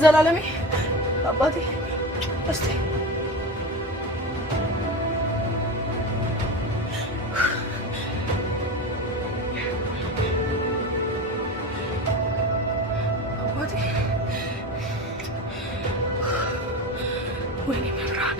ዘላለሜ አባቴ እስቲ አባቴ ወይኔ መብራን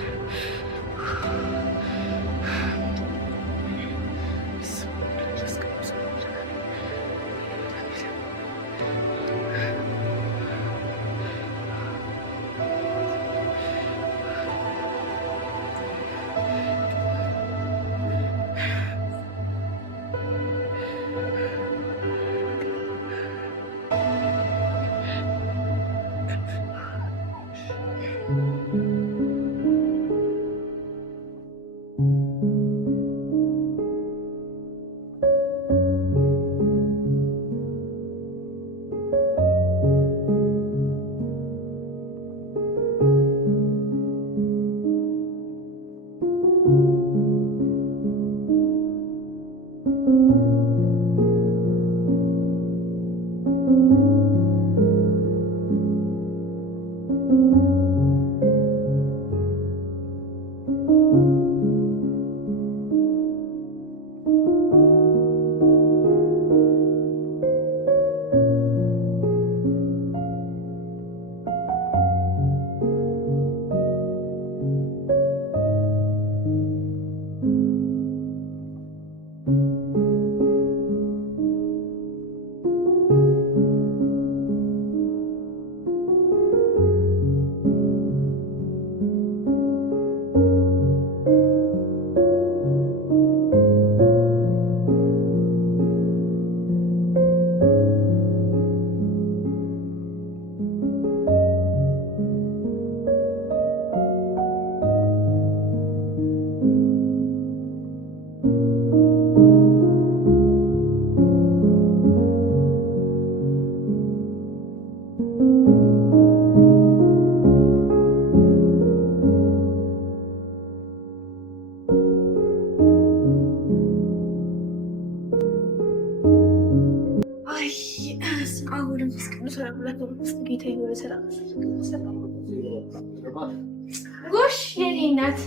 ጎሽ የኔ እናት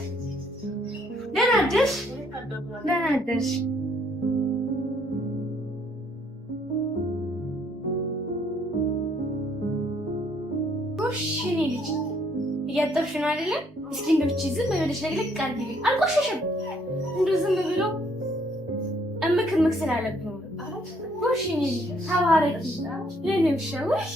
ደህና አደርሽ? ደህና አደርሽ? ጎሽ የኔ ልጅ እያጠብሽ ነው አይደለ? እስኪ እንደው እቺ ዝም ብለሽ ለቅለቅ አድርጊ። አልቆሸሽም። እንደው ዝም ብሎ እምክ ስላለብኝ ነው። ጎሽ የኔ ልጅ ተባረኪ። ለኔ ብሻውሽ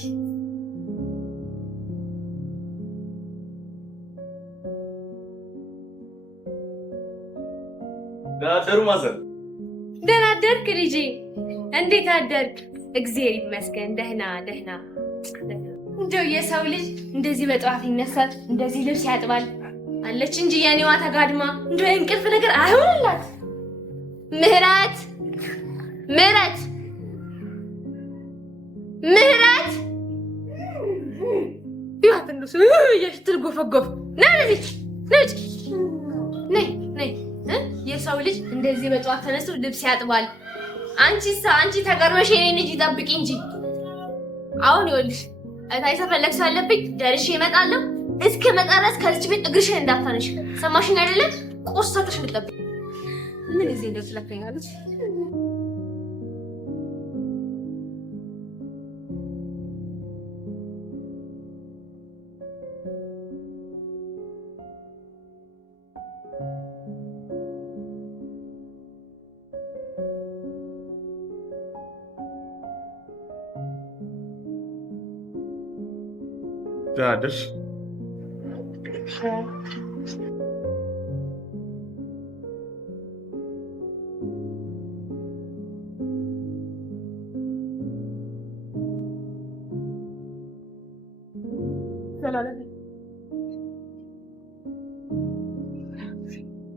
ዳደሩ ማዘር ደህና አደርክ ልጄ? እንዴት አደርክ? እግዚአብሔር ይመስገን ደህና ደህና። እንደው የሰው ልጅ እንደዚህ በጠዋት ይነሳል፣ እንደዚህ ልብስ ያጥባል አለች እንጂ የኔዋ ተጋድማ እንደው እንቅልፍ ነገር አይሆንላት። ምህረት ምህረት ምህረት ይዋት እንደው እያሽትል ጎፈጎፍ ነይ ነይ ነይ። የሰው ልጅ እንደዚህ በጠዋት ተነስቶ ልብስ ያጥባል። አንቺ ተገርመሽ የኔን ልጅ ይጠብቂ እንጂ አሁን ይኸውልሽ እታይ ተፈለግሽ አለብኝ ደርሼ እመጣለሁ። እስከ መጣራስ ከዚህ ቤት እግርሽን እንዳታነሽ ሰማሽኝ አይደለ? ቆሳተሽ ልጠብቅ ምን እዚህ እንደዚህ ለፈኛለች። Dadır. Helal.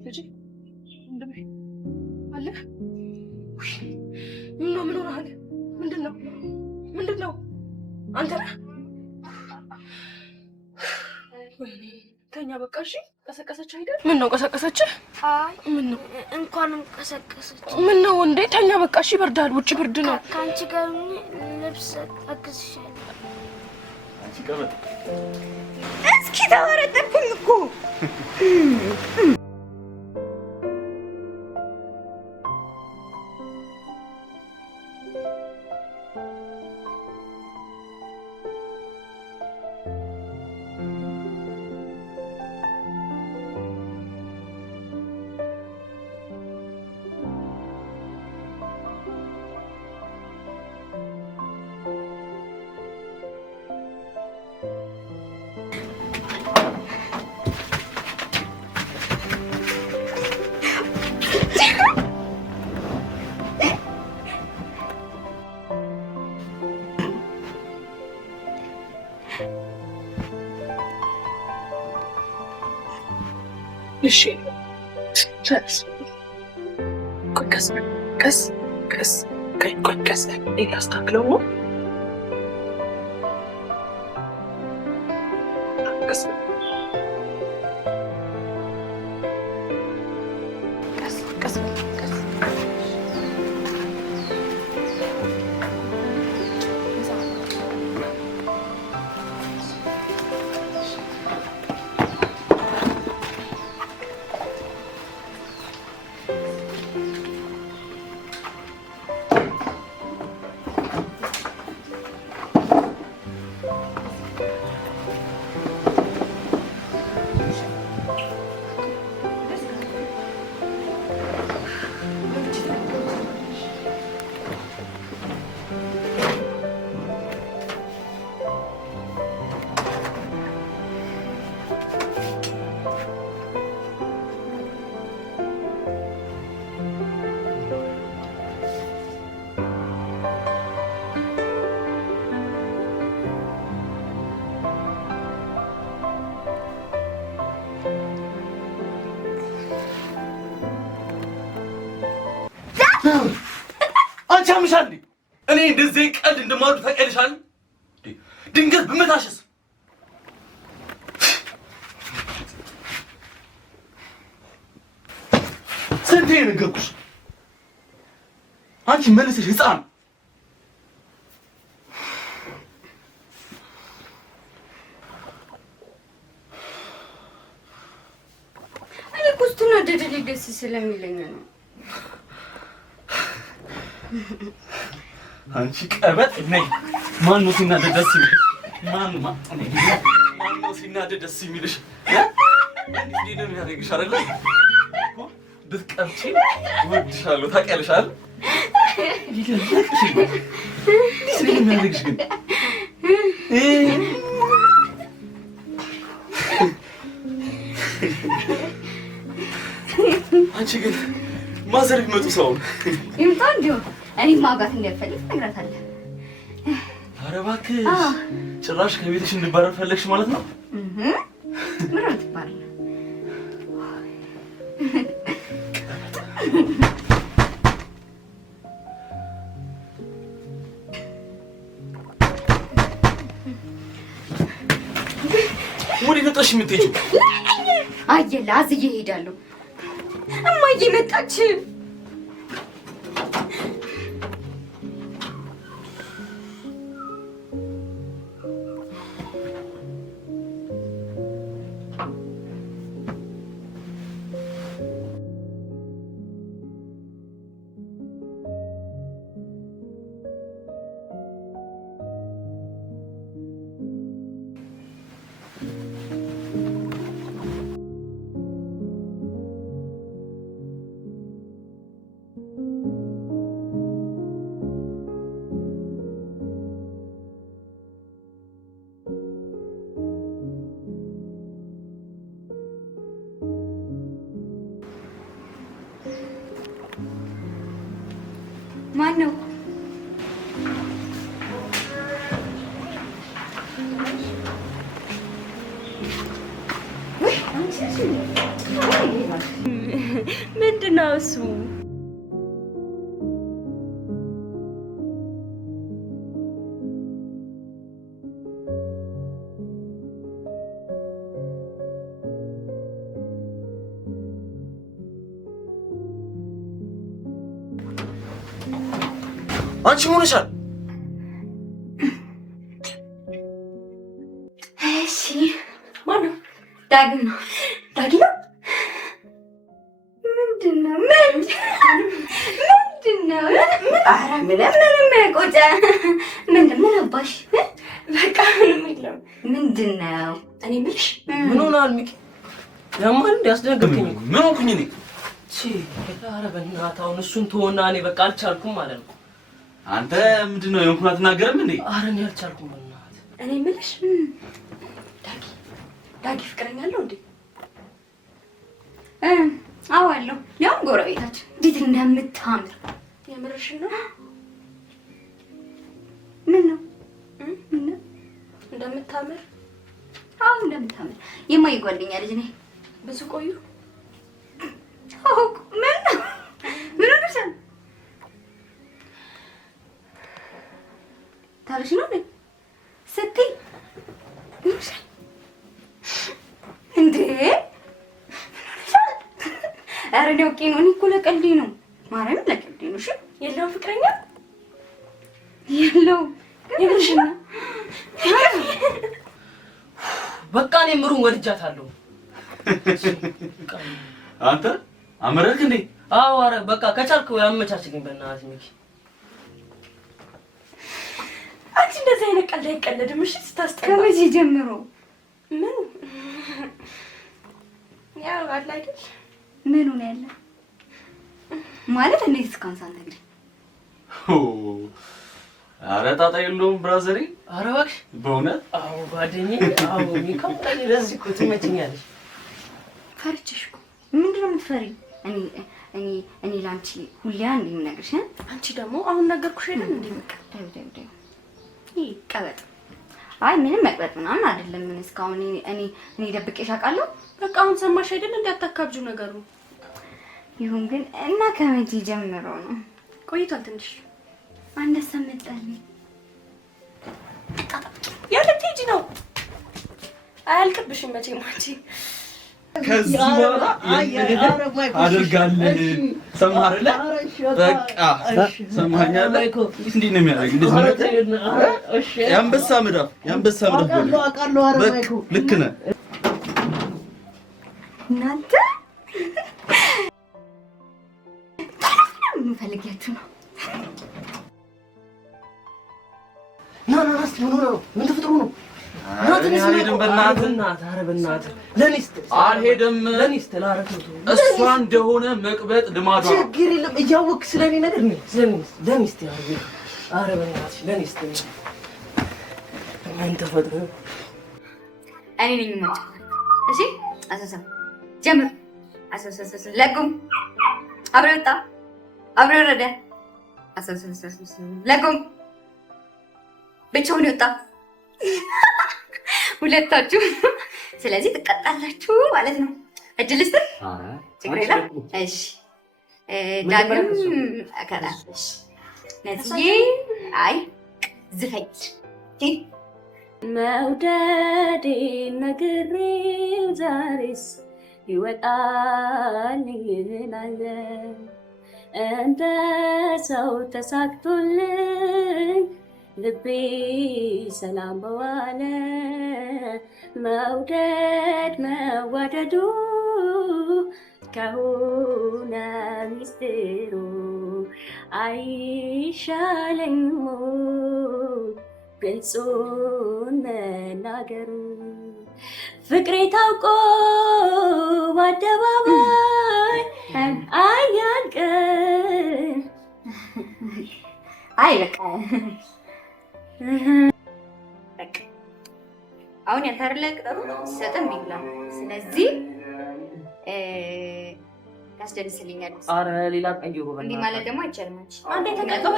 Gece. Şimdi mi? Ali. ምን ሆነሃል? ምንድነው? አንተ ነህ? ወይኔ ተኛ በቃ እሺ። ቀሰቀሰች አይደል? ምን ነው ቀሰቀሰች? አይ ምን ነው እንኳንም ቀሰቀሰች። ምን ነው እንዴ? ተኛ በቃ እሺ። ይበርዳል፣ ውጭ ብርድ ነው። ካንቺ ጋር ልብስ አግዝሻለሁ። አንቺ ቀበጥ እስኪ ተወረደኩኝ እኮ እሺ ቻስ ቀስ ቀስ ላስተካክለው ነው። ቀስ አንቺ አምሻል እንዴ? እኔ እንደዚህ ቀልድ እንደማሉ ታውቂያለሽ? ድንገት ብመታሽስ? ስንቴ ነገርኩሽ? አንቺ መልሰሽ ህፃን እኔ ኩስቱና ደደደ ደስ ስለሚለኝ ነው። አንቺ ቀበጥ ነይ። ማን ነው ሲናደድ ደስ የሚልሽ? ማን ነው ሲናደድ ደስ የሚልሽ? እንዴ ነው የሚያደርግሽ አይደል? ብትቀርቺ እወድሻለሁ ታውቂያለሽ አይደል? እንዴት ነው የሚያደርግሽ ግን? አንቺ ግን ማዘር ቢመጡ ሰው ይምጣ እንዲሁ እኔ ማጋት እንደፈልግ ነግራታለሁ። ኧረ እባክሽ ጭራሽ ከቤትሽ እንድባረር ፈለግሽ ማለት ነው? ምን ነው ትባል? ወዴት ነው ጥለሽ የምትሄጂው? አየላ አዝዬ እሄዳለሁ። እማዬ መጣች። ምንድን ነው እሱ? አንቺ ምን ሆነሻል? እሺ ማነው? ዳግም ነው። ዳግም ነው? ምንድነው? ኧረ ምንም ቆጫ። ምን አባሽ? በቃ ምንም የለም። ምንድነው? እኔ የምልሽ ምን ሆናል ሚኪ? ያማል እንደ ያስደነገጥከኝ እኮ። ምን ሆንኩኝ እኔ? ኧረ በእናትህ አሁን እሱን ተወና እኔ በቃ አልቻልኩም ማለት ነው። አንተ ምንድነው የሆንኩን አትናገርም እንዴ? ኧረ እኔ አልቻልኩም በእናትህ። እኔ የምልሽ ዳጊ ፍቅረኛ አለው እንዴ? አዎ አለው። ያውም ጎረቤታችን እንዴት እንደምታምር የምርሽን ነው? ምን ነው እንደምታምር? አዎ እንደምታምር የማይ ጓደኛ ልጅ ነኝ። ብዙ ቆዩ? አዎ ምን ሆነሻል? ታርሽ ነው ስትይ እንዴ? ኧረ እኔ አውቄ ነው። እኔ እኮ ለቀልዴ ነው። ማርያምን ለቀልዴ ነው። እሺ የለውም ፍቅረኛ? የለውም። የምርሽን ነው? በቃ እኔ ምሩን ወድጃታለሁ። አንተ አመረርክ እንዴ? አዎ ኧረ በቃ ከቻልክ ያመቻችልኝ በእናትህ ሚኪ። አንቺ እንደዚህ አይነት ቀልድ አይቀለድም። እሺ ስታስጠላ። ከመቼ ጀምሮ? ምን ያው አለ አይደል? ምኑ ነው ያለ ማለት እንዴት እስካሁን ሳትነግሪኝ? ኧረ ጣጣ የለውም ብራዘሬ። ኧረ እባክሽ በእውነት አዎ ጓደኛዬ። አዎ ሚካ ለዚህ እኮ ትመችኛለሽ። ፈርቼሽ እኮ። ምንድን ነው የምትፈሪው? እኔ ለአንቺ ሁሌ አንዴ የምነግርሽ አንቺ ደግሞ አሁን ነገርኩሽ አይደል? እንዴ በቃ ይሄ ቀበጥ። አይ ምንም መቅበጥ ምናምን አይደለም። ምን እስካሁን እኔ ደብቄሽ አውቃለሁ? በቃ አሁን ሰማሽ አይደል? እንዴ አታካብጁ ነገሩ። ይሁን ግን እና ከመቼ ጀምሮ ነው? ቆይቷል ትንሽ። አንድ ሰምጣልኝ ያው ልትሄጂ ነው። አያልቅብሽም መቼም አንቺ። ከዚህ በኋላ አደርጋለሁ። ሰማህ አይደለ? በቃ ሰማኛለህ። እንዴት ነው የሚያደርግ? እንዴት ነው የአንበሳ መዳፍ ልክ ነህ እናንተ። ምን ፈልጊያችሁ ነው? ና እስኪ ምን ነው? ምን ተፈጥሮ ነው? አልሄድም። በእናትህ ኧረ በእናትህ ለኒስት አልሄድም። ለኒስት ላረከው እሷ እንደሆነ መቅበጥ ልማዷ። ችግር የለም እያወቅህ ስለኔ ነገር ነው። ለኒስት ያው ኧረ በእናትሽ ለኒስት ምን ተፈጥሮ? እኔ ነኝ የማውቀው። እሺ አሰሰም ጀምር። አሰሰሰ ለጉም አብረው ወጣ አብረው ወረደ። አሰሰሰ ለጉም ብቻውን ይወጣ ሁለታችሁ። ስለዚህ ትቀጣላችሁ ማለት ነው። እድል ስጥ። ችግር የለም። እሺ ዳግም አከራሽ ነጽዬ አይ ዝፈኝ መውደዴ ነግሬው ዛሬስ ይወጣል ይላል እንደ ሰው ተሳክቶልኝ ልቤ ሰላም በዋለ መውደድ መዋደዱ ከሆነ ሚስጥሩ አይሻለኝም ግልጹን መናገሩ ፍቅሬ ታውቆ በአደባባይ አያልቅም። አይ በቃ አሁን ያልታረለ ቅጠሩ ሰጠም ይብላል። ስለዚህ ያስደንስልኛል። ኧረ ሌላ ቀይሩ በእናትህ። እንዲህ ማለት ደግሞ አይቻልም። አንዴ ተቀጣው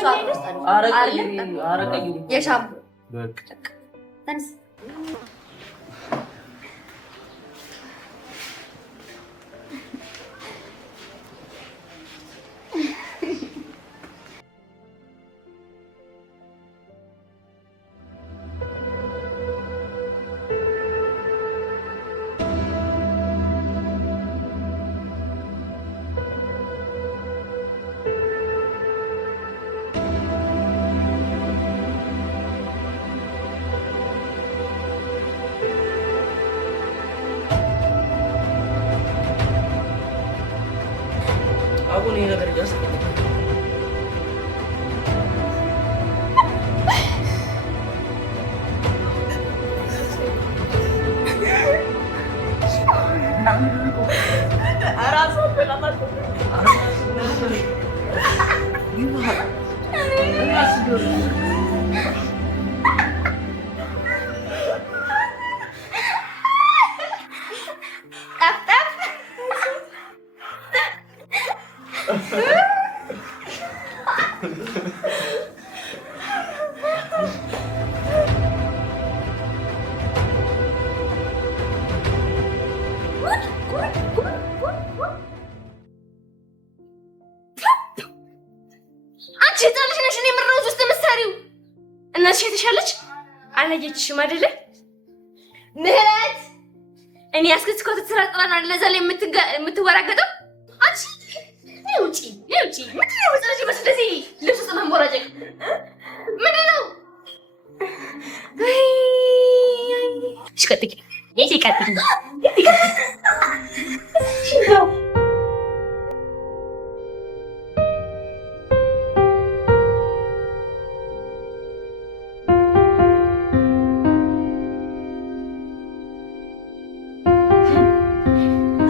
ኧረ ቀይሩ የሻም በቃ ተንስ እናትሽ አይተሻለች? አላየችሽም አይደለ? ምህረት እኔ ያስከስኮት ተሰራጥራና ለዛ ላይ የምትወራገጠው አንቺ ውጪ ምንድን ነው ወጣሽ? በስደዚህ ልብስ ውስጥ መንቦራጨቅ ምንድን ነው? እሺ ቀጥቂ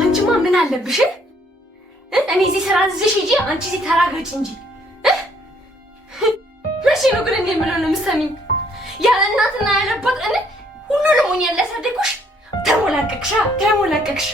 አንቺማ ምን አለብሽ? እኔ እዚህ ስራ ዝሽ ሂጂ፣ አንቺ እዚህ ተራገጭ እንጂ። መቼ ነው ግን እኔ የምለውን የምትሰሚኝ? ያለ እናትና ያለ አባት እኔ ሁሉንም ሆኜ ያላሳደግኩሽ። ተሞላቀቅሽ።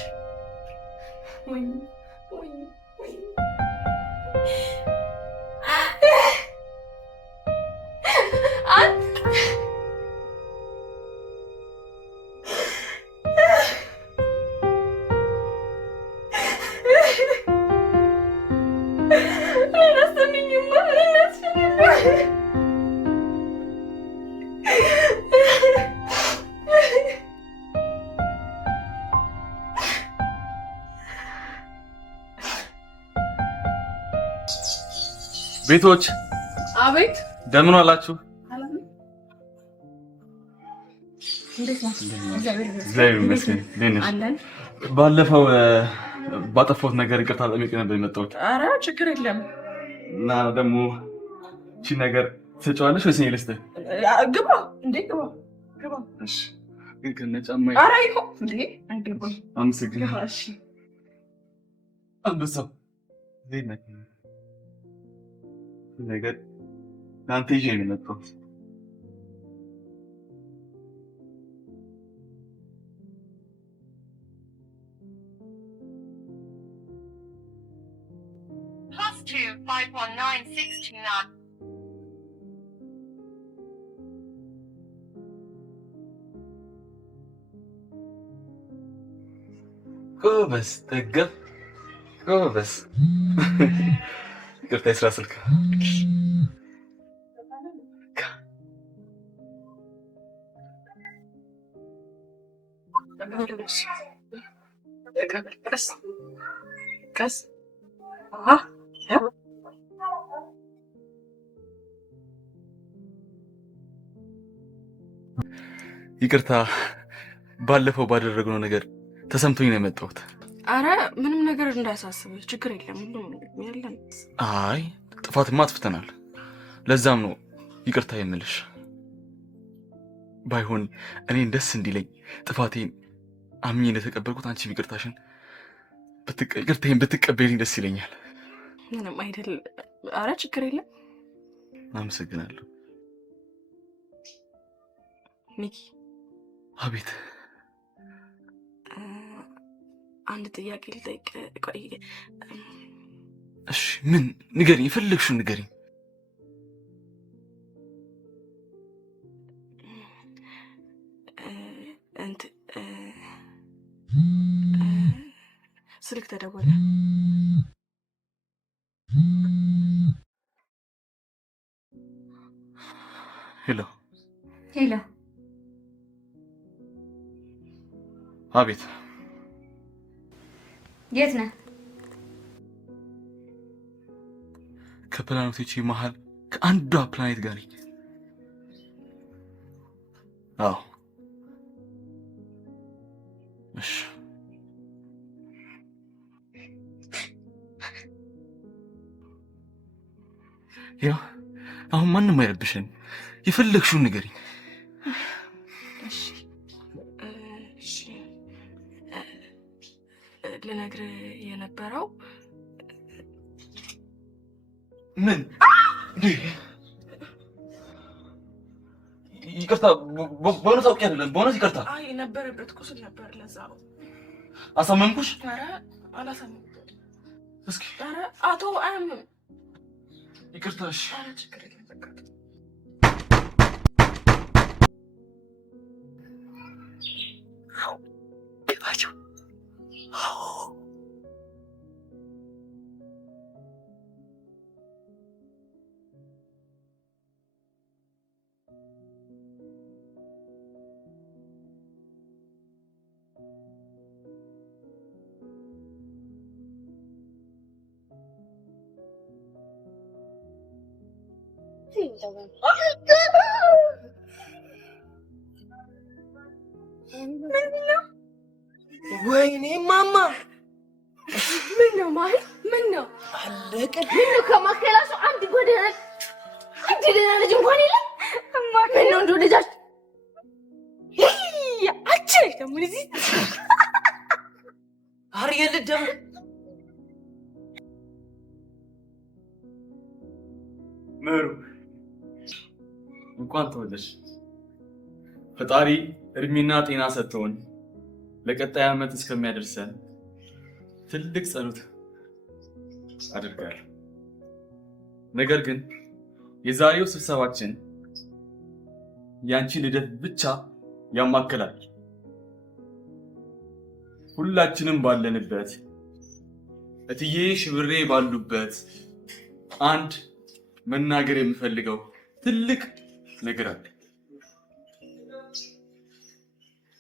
ቤቶች አቤት። እንደምን ዋላችሁ? እግዚአብሔር ይመስገን። ባለፈው ባጠፋሁት ነገር ይቅርታ ለመጠየቅ ነበር የመጣሁት። ኧረ ችግር የለም። እና ደግሞ እቺ ነገር ትሰጪዋለሽ ወይስ እኔ ልስጥህ? ግባ እንዴ ግባ። እሺ ግን ከነጫማዬ። ኧረ ይኸው እንዴ አይገባም። አመሰግናለሁ። እሺ አንበሳው ነገር ለአንተ ይዤ ነው የመጣሁት። ጎበዝ ደገፍ ጎበዝ። ይቅርታ የስራ ስልክ ቀስ ይቅርታ ባለፈው ባደረግነው ነገር ተሰምቶኝ ነው የመጣሁት። አረ ምንም ነገር እንዳያሳስብህ፣ ችግር የለም። ሁሉም ያለን። አይ ጥፋትማ አጥፍተናል። ለዛም ነው ይቅርታ የምልሽ። ባይሆን እኔን ደስ እንዲለኝ ጥፋቴን አምኜ እንደተቀበልኩት አንቺም ይቅርታሽን ይቅርታዬን ብትቀበልኝ ደስ ይለኛል። ምንም አይደል። አረ ችግር የለም። አመሰግናለሁ። ሚኪ። አቤት። አንድ ጥያቄ ልጠይቅ። ቆይ። እሺ ምን? ንገሪኝ፣ የፈለግሽውን ንገሪኝ። ስልክ ተደወለ። ሄሎ ሄሎ። አቤት። የት ነህ? ከፕላኔቶቼ መሀል ከአንዷ ፕላኔት ጋር ነኝ። አዎ። እሺ ያው አሁን ማንም አይረብሽን። የፈለግሽውን ንገሪኝ። እሺ ልነግርህ የነበረው ምን? ይቅርታ፣ በእውነት አውቄ አይደለም። በእውነት ይቅርታ። አይ የነበረበት ቁስል ነበር፣ ለዛ ነው። አሳመምኩሽ? ኧረ አላሳመምኩም። እስኪ ኧረ አቶ አያምም። ይቅርታ። እሺ ኧረ ችግር የለም። በቃ ግባቸው። ወይኔ ማማ ምን ነው ማለት ምን ነው? አለቀ። ምን ነው ከማከላሱ አንድ ጎደና ልጅ እንኳን የለም። ምን ነው እንደው ልጃች አቼ ደግሞ እዚህ አርየል ደም ምሩ እንኳን ተወለድሽ። ፈጣሪ እድሜና ጤና ሰጥቶን ለቀጣይ ዓመት እስከሚያደርሰን ትልቅ ጸሎት አድርጋለሁ። ነገር ግን የዛሬው ስብሰባችን ያንቺ ልደት ብቻ ያማከላል። ሁላችንም ባለንበት እትዬ ሽብሬ ባሉበት አንድ መናገር የምፈልገው ትልቅ ነገር አለ።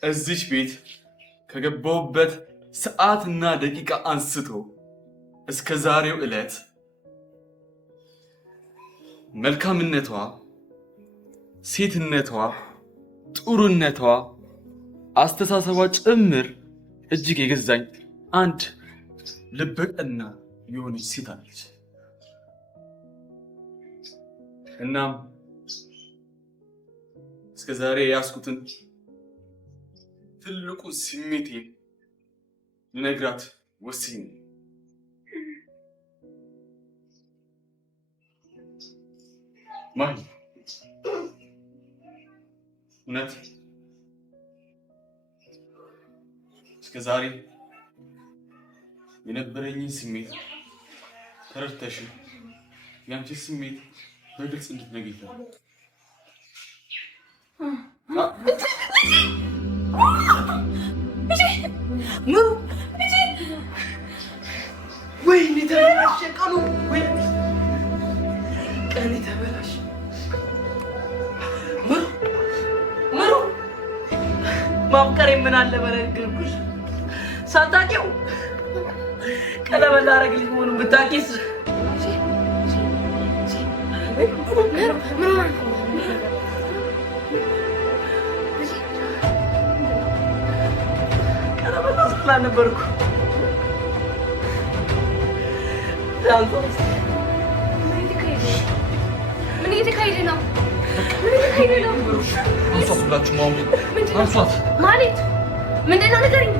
እዚች ቤት ከገባሁበት ሰዓትና ደቂቃ አንስቶ እስከ ዛሬው ዕለት መልካምነቷ፣ ሴትነቷ፣ ጥሩነቷ፣ አስተሳሰቧ ጭምር እጅግ የገዛኝ አንድ ልበቀና የሆነች ሴት አለች። እናም እስከ ዛሬ ያስኩትን ትልቁ ስሜቴን ልነግራት ወስኜ ማይ እውነት እስከ ዛሬ የነበረኝን ስሜት ተረድተሽ ያንቺ ስሜት በግልጽ እንድትነግሪኝ ይፈልጋል። ምሩ ወይኔ ተበላሸ ቀኑ። ወይኔ ቀኔ ተበላሸ። ምሩ ማፍቀሬ ምን አለ በነገርኩሽ። ሳታውቂው ቀለበት ላደርግልሽ መሆኑን ብታውቂስ? ቀለበት ስላልነበርኩ ምን እየተካሄደ ነው? ምን እየተካሄደ ነው? አንሷት ሁላችሁም አሁን አንሷት። ማለት ምንድን ነው ንገሪኝ።